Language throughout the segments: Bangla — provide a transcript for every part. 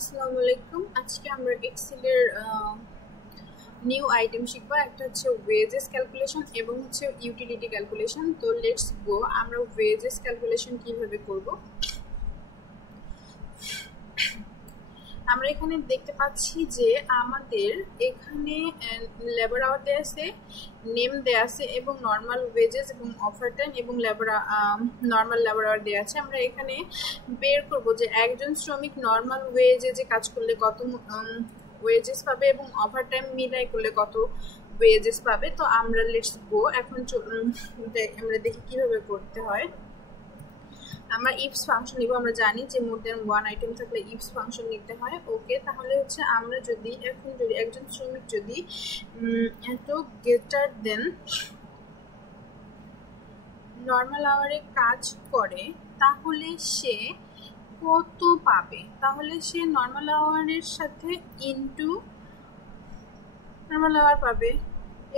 আসসালামু আলাইকুম। আজকে আমরা এক্সেলের নিউ আইটেম শিখবো। একটা হচ্ছে ওয়েজেস ক্যালকুলেশন এবং হচ্ছে ইউটিলিটি ক্যালকুলেশন। তো লেটস গো, আমরা ওয়েজেস ক্যালকুলেশন কিভাবে করব। আমরা এখানে দেখতে পাচ্ছি যে আমাদের এখানে লেবার আওয়ার দেয়া আছে, নেম দেয়া আছে এবং নর্মাল ওয়েজেস এবং অফার টাইম এবং নর্মাল লেবার আওয়ার দেয়া আছে। আমরা এখানে বের করব যে একজন শ্রমিক নর্মাল ওয়েজে যে কাজ করলে কত ওয়েজেস পাবে এবং ওভার টাইম মিলাই করলে কত ওয়েজেস পাবে। তো আমরা লেটস গো, এখন আমরা দেখি কিভাবে করতে হয়। আমরা ইফস ফাংশন নিব। আমরা জানি যে মোর দেন ওয়ান আইটেম থাকলে ইফস ফাংশন নিতে হয়। ওকে, তাহলে হচ্ছে আমরা যদি একজন শ্রমিক যদি এত গ্রেটার দেন নর্মাল আওয়ারে কাজ করে তাহলে সে কত পাবে। তাহলে সে নর্মাল আওয়ারের সাথে ইনটু নর্মাল আওয়ার পাবে।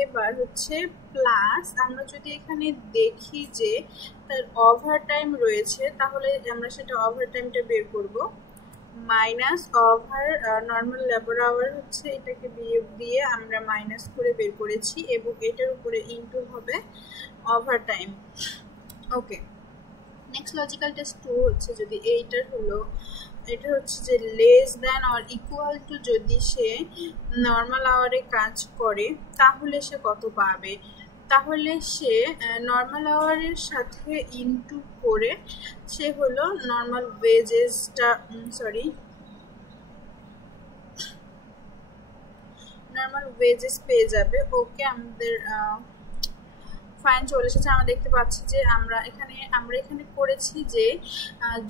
এবার হচ্ছে প্লাস আমরা যদি এখানে দেখি যে তার ওভার টাইম রয়েছে তাহলে আমরা সেটা ওভার টাইমটা বের করব। Minus over normal labour hour হচ্ছে এটাকে বিয়োগ দিয়ে আমরা মাইনাস করে বের করেছি এবং এটার উপরে ইনটু হবে ওভার টাইম। ওকে, নেক্সট লজিক্যাল টেস্ট 2 হচ্ছে যদি এটা হচ্ছে যে less than or equal to যদি সে নর্মাল আওয়ারে কাজ করে তাহলে সে কত পাবে। তাহলে সে নর্মাল আওয়ারের সাথে ইনটু করে সে হলো নর্মাল ওয়েজেসটা নর্মাল ওয়েজেস পেয়ে যাবে। ওকে, আমাদের ফাইন চলে এসেছে। আমরা দেখতে পাচ্ছি যে আমরা এখানে করেছি যে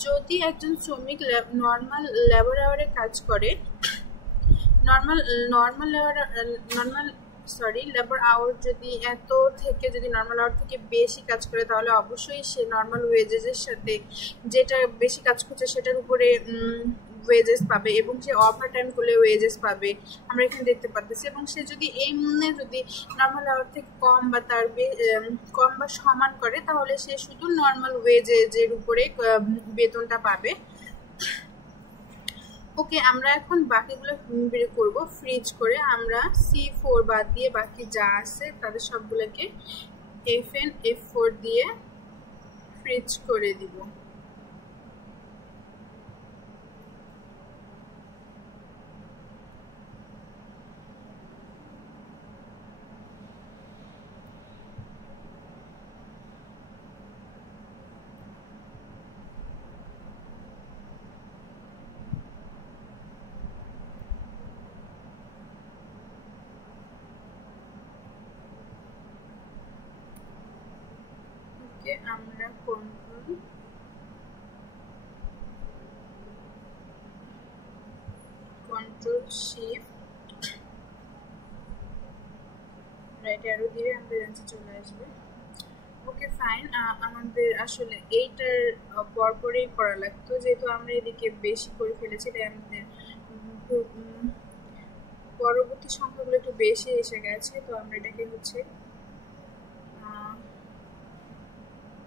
যদি একজন শ্রমিক নর্মাল লেবার আওয়ারে কাজ করে, লেবার আওয়ার যদি যদি নর্মাল আওয়ার থেকে বেশি কাজ করে তাহলে অবশ্যই সে নর্মাল ওয়েজেসের সাথে যেটা বেশি কাজ করছে সেটার উপরে ওয়েজেস পাবে এবং সে ওভার টাইম করলে ওয়েজেস পাবে। আমরা এখানে দেখতে পাচ্ছি। এবং সে যদি যদি নর্মাল আওয়ার থেকে কম বা তার কম বা সমান করে তাহলে সে শুধু নর্মাল ওয়েজের উপরে বেতনটা পাবে। ওকে, আমরা এখন বাকিগুলো বের করব ফ্রিজ করে। আমরা C4 বাদ দিয়ে বাকি যা আছে তাদের সবগুলোকে FN F4 দিয়ে ফ্রিজ করে দিব। আমরা কন্ট্রোল শিফট রাইট অ্যারো দিয়ে আমাদের অ্যান্সার চলে আসবে। ওকে ফাইন, আমাদের আসলে এইটার পরপরই করা লাগতো, যেহেতু আমরা এদিকে বেশি করে ফেলেছি তাই আমাদের পরবর্তী সংখ্যাগুলো একটু বেশি এসে গেছে। তো আমরা এটাকে হচ্ছে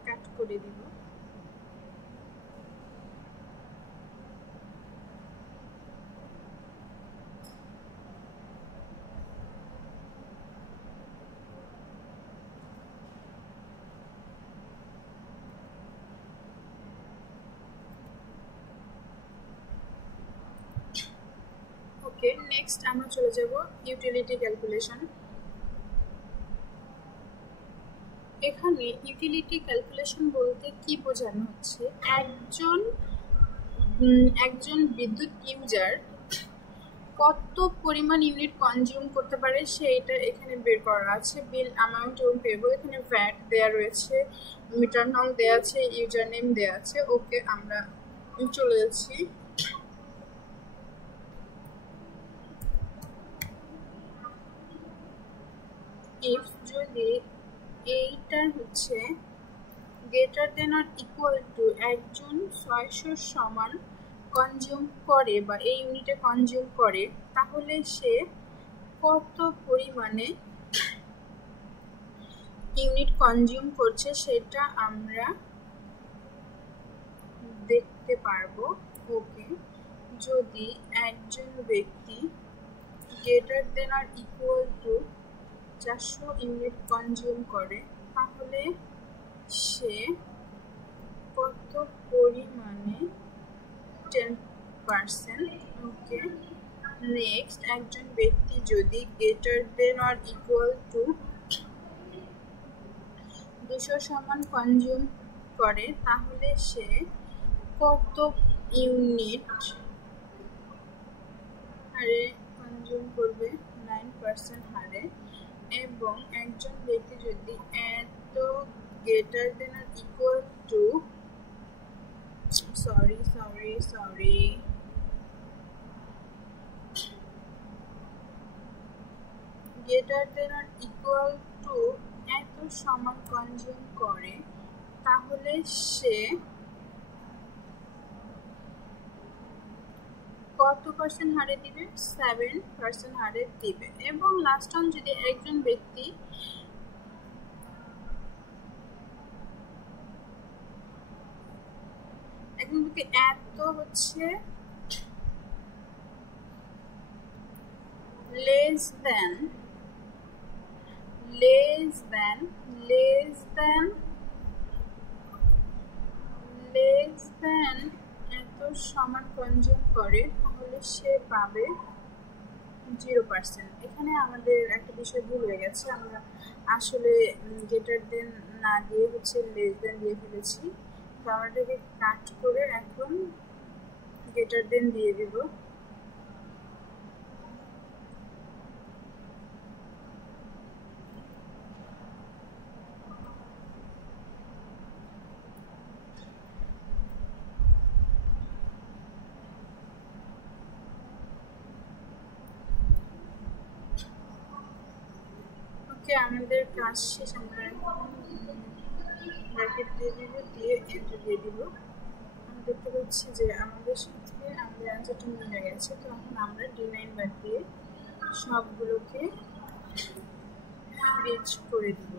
কাট করে দিব। ওকে, নেক্সট আমরা চলে যাব ইউটিলিটি ক্যালকুলেশন। এখানে ইউটিলিটি ক্যালকুলেশন বলতে কি বোঝানো হচ্ছে, একজন বিদ্যুৎ ইউজার কত পরিমাণ ইউনিট কনজিউম করতে পারে সেটা এখানে বের করা আছে। বিল অ্যামাউন্ট এবং পেবল, এখানে ভ্যাট দেয়া রয়েছে, মিটার নং দেয়া আছে, ইউজার নেম দেয়া আছে। ওকে, আমরা চলে যাচ্ছি। ইফ যদি এইটার হচ্ছে greater than or equal to একজন 600 সমান কনজিউম করে বা এই ইউনিটে কনজিউম করে তাহলে সে কত পরিমাণে ইউনিট কনজিউম করছে সেটা আমরা দেখতে পারবো। ওকে, যদি একজন ব্যক্তি greater than or equal to 400 unit consume করে তাহলে সে কত পরিমাণে 10%। ওকে, নেক্সট একজন ব্যক্তি যদি greater than or equal to 200 সমান কনজিউম করে তাহলে সে কত ইউনিট হারে কনজিউম করবে? 9% হারে। এবং একজন ব্যক্তি যদি এত greater than or equal to sorry greater than or equal to এত সমান কনজিউম করে তাহলে সে কত পার্সেন্ট হারে দিবে? 7% হারে দিবে। এবং লাস্ট অন যদি একজন ব্যক্তি এত হচ্ছে লেস দেন এত সমান কনজিউম করে তাহলে সে পাবে 0%। এখানে আমাদের একটা বিষয় ভুল হয়ে গেছে, আমরা আসলে গ্রেটার দেন না দিয়ে হচ্ছে লেস দেন দিয়ে ফেলেছি। তো আমরা এটাকে কাট করে এখন গ্রেটার দেন দিয়ে দিব। আমাদের কাজ শেষ। আমরা ব্র্যাকেট দিয়ে দিব, দিয়ে এন্টার দিয়ে দিব। আমি দেখতে পাচ্ছি যে আমাদের সাথে আমাদের অ্যান্সারটা মিলে গেছে। তো এখন আমরা D9 বাদ দিয়ে সবগুলোকে রিচ করে দিব।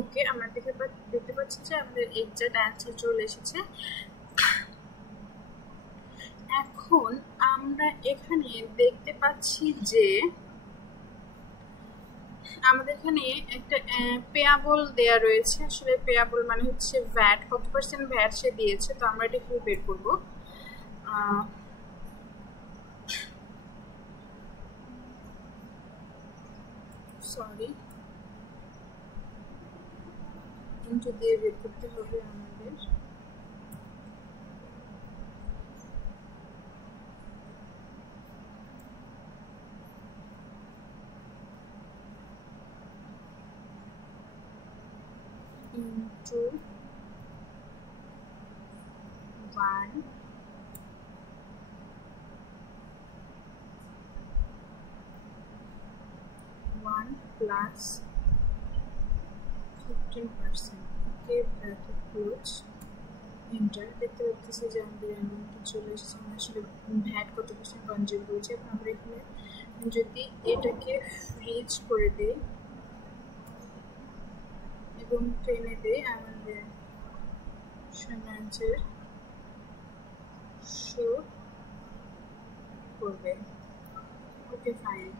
ওকে, আমরা দেখতে পাচ্ছি যে আমাদের এক্সাক্ট অ্যান্সার চলে এসেছে। এখন আমরা এখানে দেখতে পাচ্ছি যে আমাদের এখানে একটা পেয়াবল দেয়া রয়েছে। আসলে পেয়াবল মানে হচ্ছে ভ্যাট, কত পার্সেন্ট ভ্যাট সে দিয়েছে। তো আমরা এটা কিভাবে বের করবো? সরি, ইনটু দিয়ে বের করতে হবে আমাদের। into 1 plus 15%। ওকে, ব্র্যাকেট ক্লোজ, এন্টার। দেখতে পাচ্ছি যে আমাদের অ্যামাউন্টটা চলে এসেছে। আমরা আসলে ভ্যাট কত পার্সেন্ট কনজিউম করেছি। এখন আমরা এখানে যদি এটাকে ফ্রিজ করে দিই এবং টেনে দিই, আমাদের অ্যান্সার শো করবে। ওকে, ফাইন।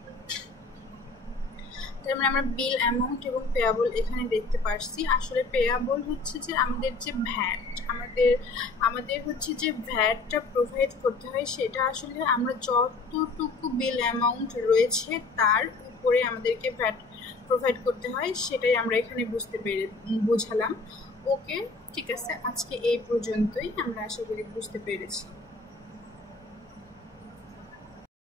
তার মানে আমরা বিল অ্যামাউন্ট এবং পেয়াবল এখানে দেখতে পাচ্ছি। আসলে পেয়াবল হচ্ছে যে আমাদের যে ভ্যাট, আমাদের হচ্ছে যে ভ্যাটটা প্রোভাইড করতে হয়, সেটা আসলে আমরা যতটুকু বিল অ্যামাউন্ট রয়েছে তার করে আমাদেরকে ভ্যাট প্রোভাইড করতে হয়, সেটাই আমরা এখানে বুঝালাম। ওকে, ঠিক আছে, আজকে এই পর্যন্তই। আমরা আশা করি বুঝতে পেরেছি।